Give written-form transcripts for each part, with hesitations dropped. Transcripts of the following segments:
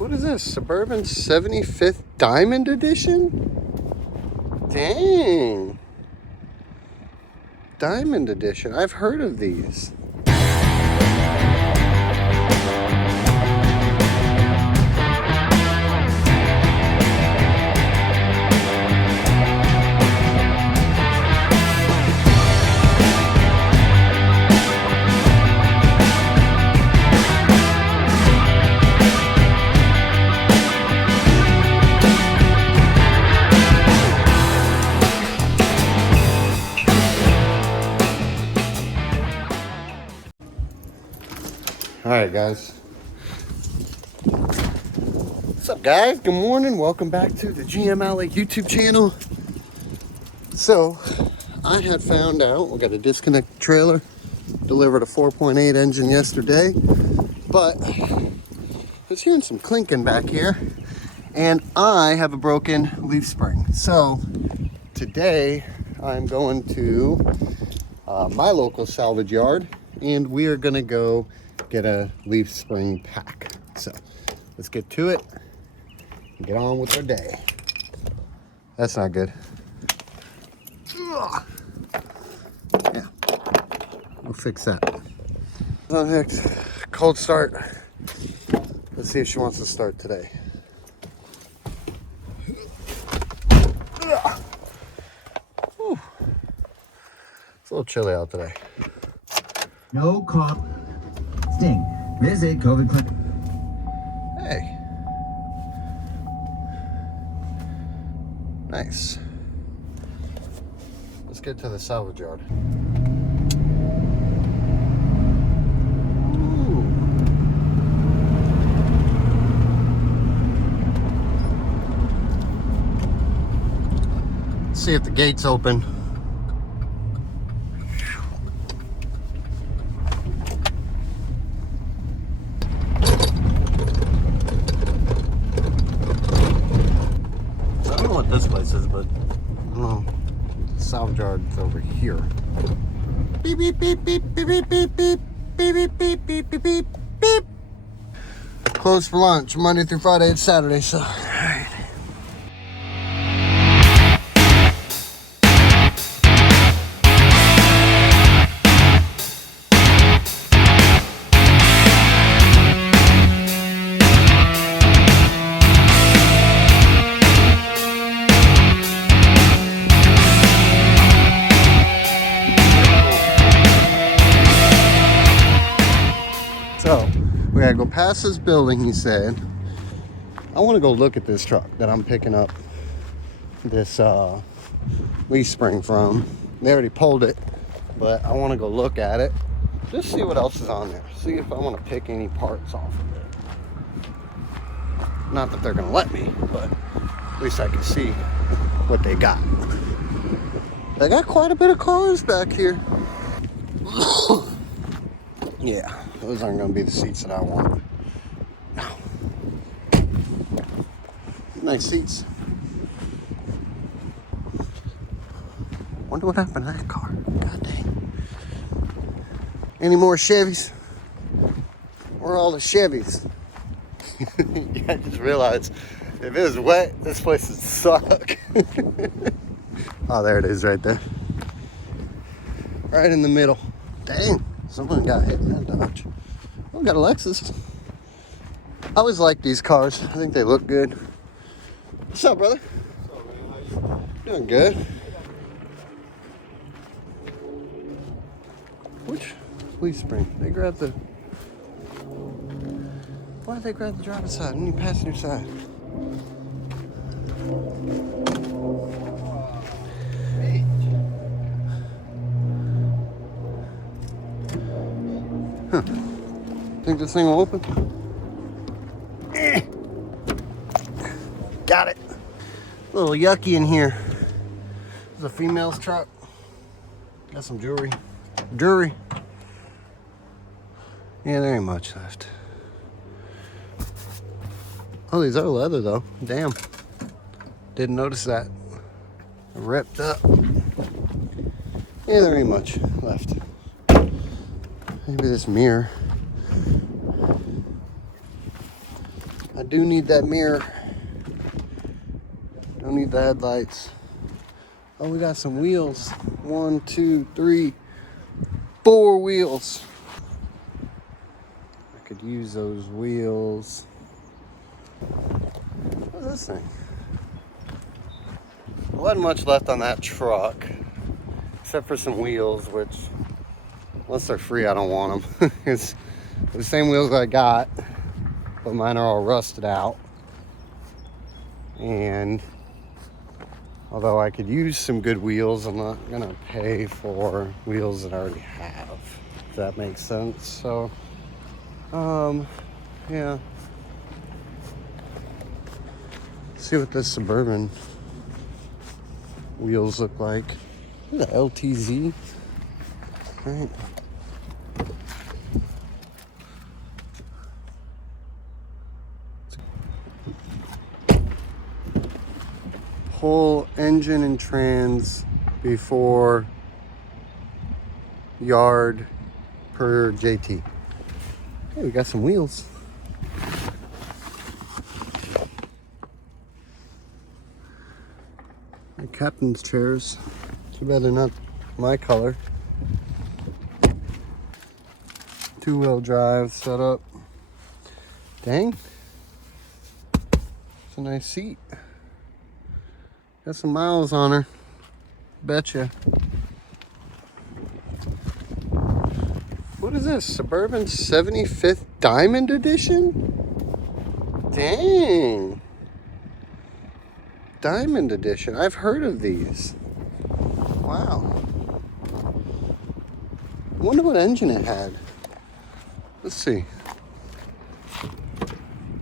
What is this? Suburban 75th Diamond Edition? Dang. Diamond Edition. I've heard of these. Alright guys, what's up guys? Good morning, welcome back to the GMLA YouTube channel. So I had found out we got a disconnected trailer, delivered a 4.8 engine yesterday, but I was hearing some clinking back here and I have a broken leaf spring. So today I'm going to my local salvage yard and we are going to go get a leaf spring pack. So let's get to it and get on with our day. That's not good. Ugh. Yeah, we'll fix that. Next, cold start. Let's see if she wants to start today. Whew. It's a little chilly out today. No cough. Sting. Visit COVID clinic. Hey. Nice. Let's get to the salvage yard. Ooh. Let's see if the gate's open. This place is, but I don't know. The salvage yard's over here. Beep beep beep beep beep beep beep beep beep beep beep beep beep beep beep. Closed for lunch Monday through Friday and Saturday. So, all right. So, we gotta go past this building, he said. I wanna go look at this truck that I'm picking up this leaf spring from. They already pulled it, but I wanna go look at it. Just see what else is on there. See if I wanna pick any parts off of it. Not that they're gonna let me, but at least I can see what they got. They got quite a bit of cars back here. Yeah. Those aren't going to be the seats that I want. No. Nice seats. Wonder what happened to that car. God dang. Any more Chevys? Where are all the Chevys? Yeah, I just realized if it was wet, this place would suck. Oh, there it is right there. Right in the middle. Dang. Someone got hit in that Dodge. Oh, got a Lexus. I always like these cars. I think they look good. What's up, brother? What's up, man? How you doing? Doing good. Which leaf spring? They grabbed the... Why did they grab the driver's side and the passenger side? Huh. Think this thing will open? Got it. A little yucky in here. There's a female's truck. Got some jewelry. Yeah, there ain't much left. Oh, these are leather though. Damn. Didn't notice that. Ripped up. Yeah, there ain't much left. Maybe this mirror. I do need that mirror. Don't need the headlights. Oh, we got some wheels. 1, 2, 3, 4 wheels. I could use those wheels. What's this thing? There wasn't much left on that truck, except for some wheels, which, unless they're free, I don't want them. It's the same wheels I got, but mine are all rusted out. And although I could use some good wheels, I'm not gonna pay for wheels that I already have, if that makes sense. So, yeah. See what this Suburban wheels look like. Look at the LTZ. Right. Whole engine and trans before yard per JT. Hey, we got some wheels. The captain's chairs. Too bad they're not my color. 2-wheel drive setup. Dang. It's a nice seat. Got some miles on her. Betcha. What is this? Suburban 75th Diamond Edition? Dang. Diamond Edition. I've heard of these. Wow. I wonder what engine it had. Let's see.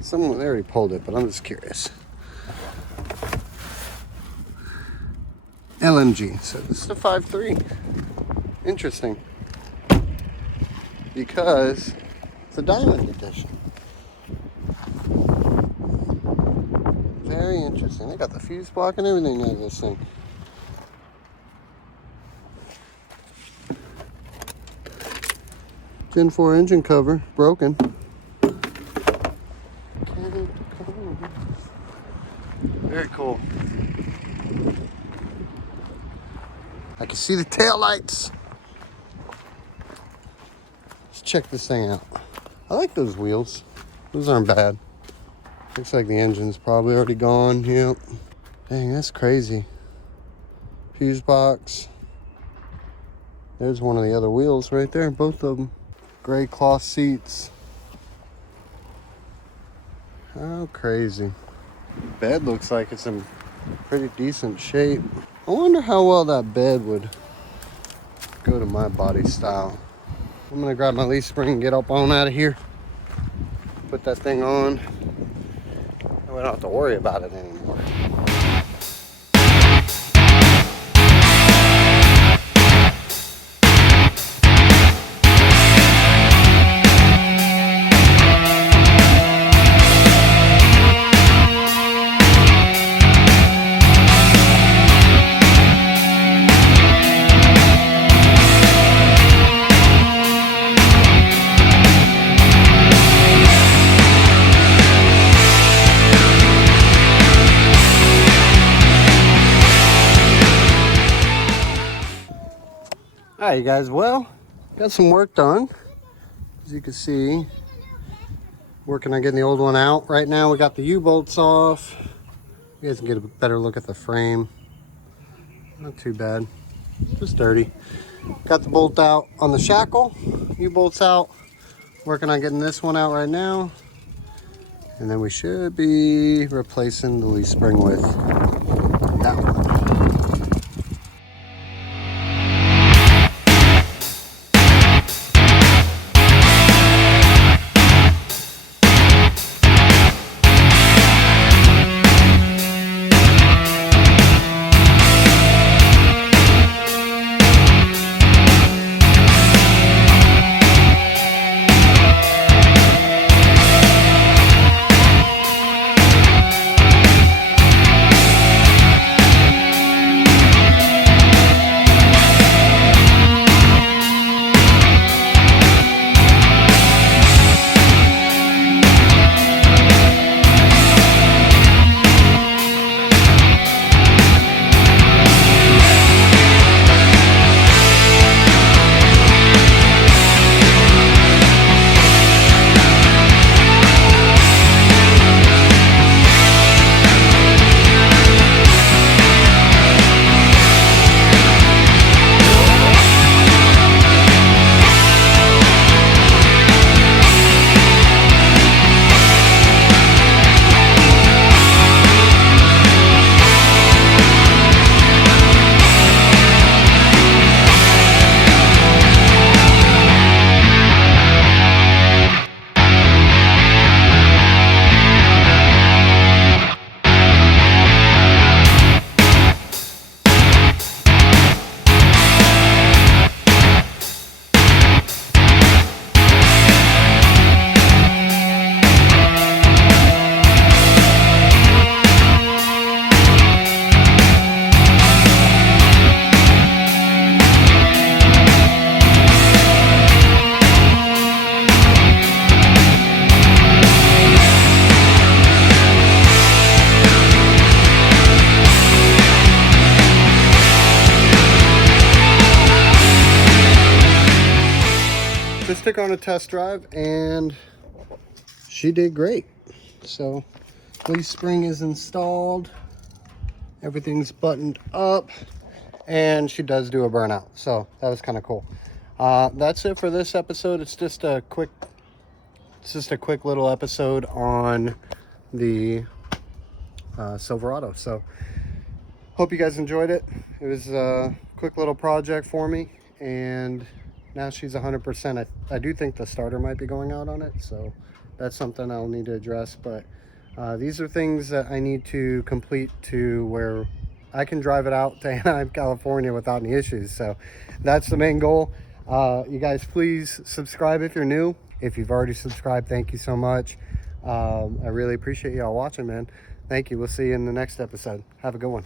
Someone they already pulled it, but I'm just curious. LMG. So this is a 5.3. Interesting. Because it's a Diamond Edition. Very interesting. They got the fuse block and everything out of this thing. Gen 4 engine cover, broken. Very cool. I can see the tail lights. Let's check this thing out. I like those wheels. Those aren't bad. Looks like the engine's probably already gone. Yep. Dang, that's crazy. Fuse box. There's one of the other wheels right there, both of them. Gray cloth seats. How crazy. Bed looks like it's in pretty decent shape. I wonder how well that bed would go to my body style. I'm gonna grab my leaf spring and get up on out of here. Put that thing on. We don't have to worry about it anymore. Alright, you guys, well, got some work done. As you can see, working on getting the old one out. Right now we got the U-bolts off. You guys can get a better look at the frame. Not too bad, just dirty. Got the bolt out on the shackle, U-bolts out. Working on getting this one out right now. And then we should be replacing the leaf spring with that one. took her on a test drive and she did great. So leaf spring is installed, everything's buttoned up, and she does do a burnout, so that was kind of cool. That's it for this episode. It's just a quick little episode on the Silverado. So hope you guys enjoyed it. It was a quick little project for me, and now she's 100%. I do think the starter might be going out on it, so that's something I'll need to address. But these are things that I need to complete to where I can drive it out to Anaheim, California without any issues. So that's the main goal. You guys, please subscribe if you're new. If you've already subscribed, thank you so much. I really appreciate y'all watching, man. Thank you. We'll see you in the next episode. Have a good one.